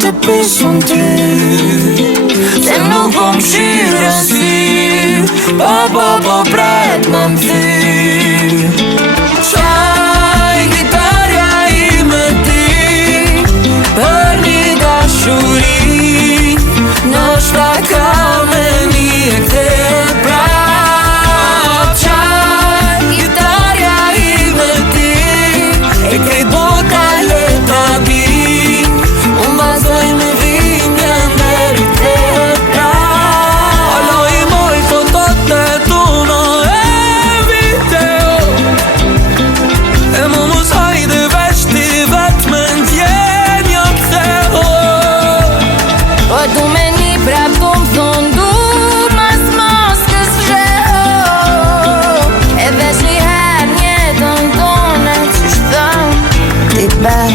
të pysun ty, se nuk kom shire si po pret më m'thy. Qaj gitarja ime ti për një dashuri, nështë ka me një e këtë prap. Qaj gitarja ime ti e krejt bota le ta di, unë bazoj me vinja me rite prap. Alo I moj fotot e tuno e video, e më mos hajde veç ti vet me ndjenja këtheo. Po du me një prap të më thon du mas kës fsheho, e veç një her njetën tone që shthëm ti bet